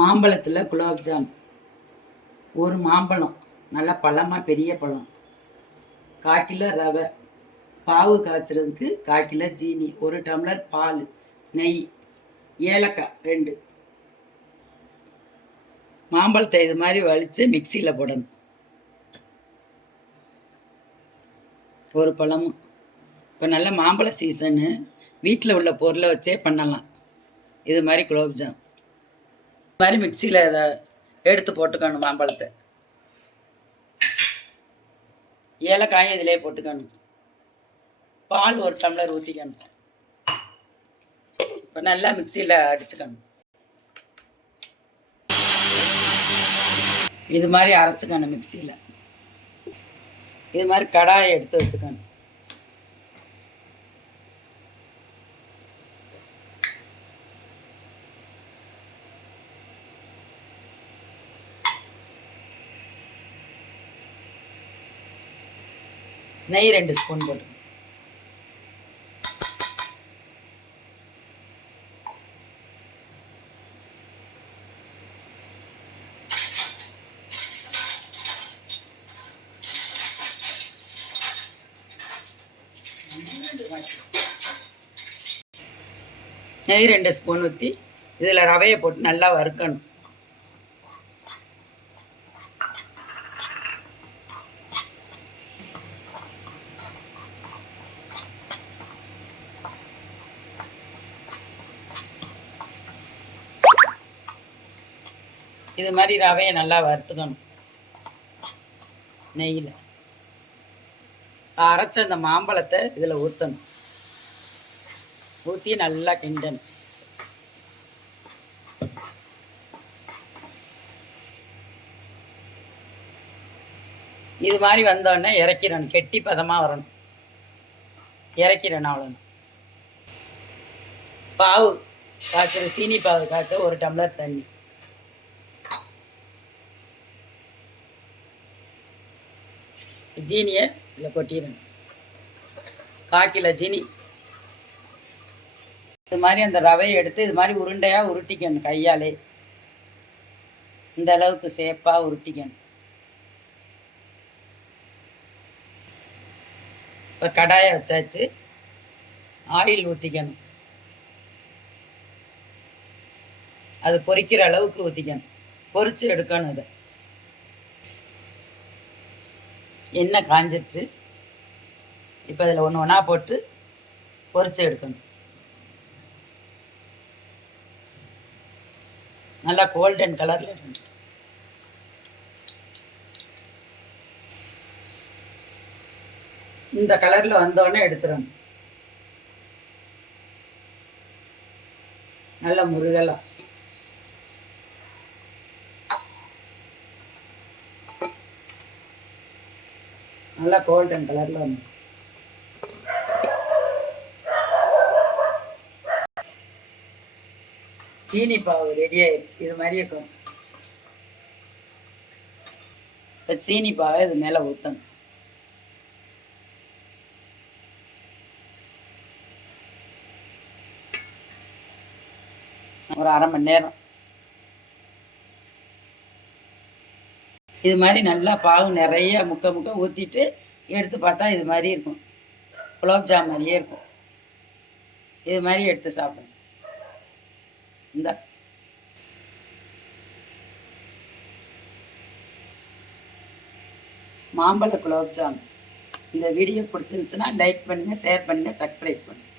மாம்பழத்தில் குலோப்ஜாம். ஒரு மாம்பழம் நல்லா பழமாக பெரிய பழம், 1/4 கிலோ ரவை, பாவு காய்ச்சறதுக்கு 1/4 கிலோ ஜீனி, 1 டம்ளர் பால், நெய், ஏலக்காய் 2. மாம்பழத்தை இது மாதிரி வலித்து மிக்சியில் போடணும். ஒரு பழமும். இப்போ நல்ல மாம்பழ சீசனு, வீட்டில் உள்ள பொருளை வச்சே பண்ணலாம் இது மாதிரி குலோப்ஜாம். இது மாதிரி மிக்சியில் இதை எடுத்து போட்டுக்கணும். மாம்பழத்தை, ஏலக்காயும் இதிலே போட்டுக்கணும். பால் 1 டம்ளர் ஊற்றிக்கணும். இப்போ நல்லா மிக்சியில் அடிச்சுக்கணும். இது மாதிரி அரைச்சிக்கணும் மிக்சியில். இது மாதிரி கடாயை எடுத்து வச்சுக்கணும். நெய் 2 ஸ்பூன் போட்டு, நெய் 2 ஸ்பூன் ஊற்றி இதில் ரவையை போட்டு நல்லா வறுக்கணும். இது மாதிரி ரவையை நல்லா வறுத்துக்கணும் நெய்யில். அரைச்ச அந்த மாம்பழத்தை இதில் ஊற்றணும். ஊற்றி நல்லா கிண்டணும். இது மாதிரி வந்தோடனே இறக்கிடணும். கெட்டி பதமாக வரணும். இறக்கிடணும். அவ்வளோதான். பாவு காய்ச்சல், சீனி பாவு காய்ச்ச 1 டம்ளர் தண்ணி, ஜீனியை இதில் கொட்டிடணும். 1/4 கிலோ ஜீனி. இது மாதிரி அந்த ரவையை எடுத்து இது மாதிரி உருண்டையாக உருட்டிக்கணும். கையாலே இந்த அளவுக்கு சேப்பாக உருட்டிக்கணும். இப்போ கடாயை வச்சாச்சு. ஆயில் ஊற்றிக்கணும். அது பொரிக்கிற அளவுக்கு ஊற்றிக்கணும். பொரித்து எடுக்கணும். அதை எண்ணெய் காஞ்சிருச்சு. இப்போ அதில் ஒன்று ஒன்றா போட்டு பொரித்து எடுக்கணும். நல்லா கோல்டன் கலரில் இருக்கணும். இந்த கலரில் வந்தோடனே எடுத்துடணும். நல்லா முருகலாம். நல்லா கோல்டன் கலரில் வந்து சீனி பாவு ரெடி ஆயிடுச்சு. இது மாதிரி இருக்கும். இப்போ சீனி பாவை இது மேலே ஊற்றணும். ஒரு 1/2 மணி நேரம் இது மாதிரி நல்லா பாவு நிறைய முக்க ஊற்றிட்டு எடுத்து பார்த்தா இது மாதிரி இருக்கும். குலோப்ஜாம் மாதிரியே இருக்கும். இது மாதிரி எடுத்து சாப்பிடணும். இந்த மாம்பழ குலோப்ஜாம். இந்த வீடியோ பிடிச்சிருந்துச்சுன்னா லைக் பண்ணுங்கள், ஷேர் பண்ணுங்கள், சப்ஸ்கிரைப் பண்ணுங்கள்.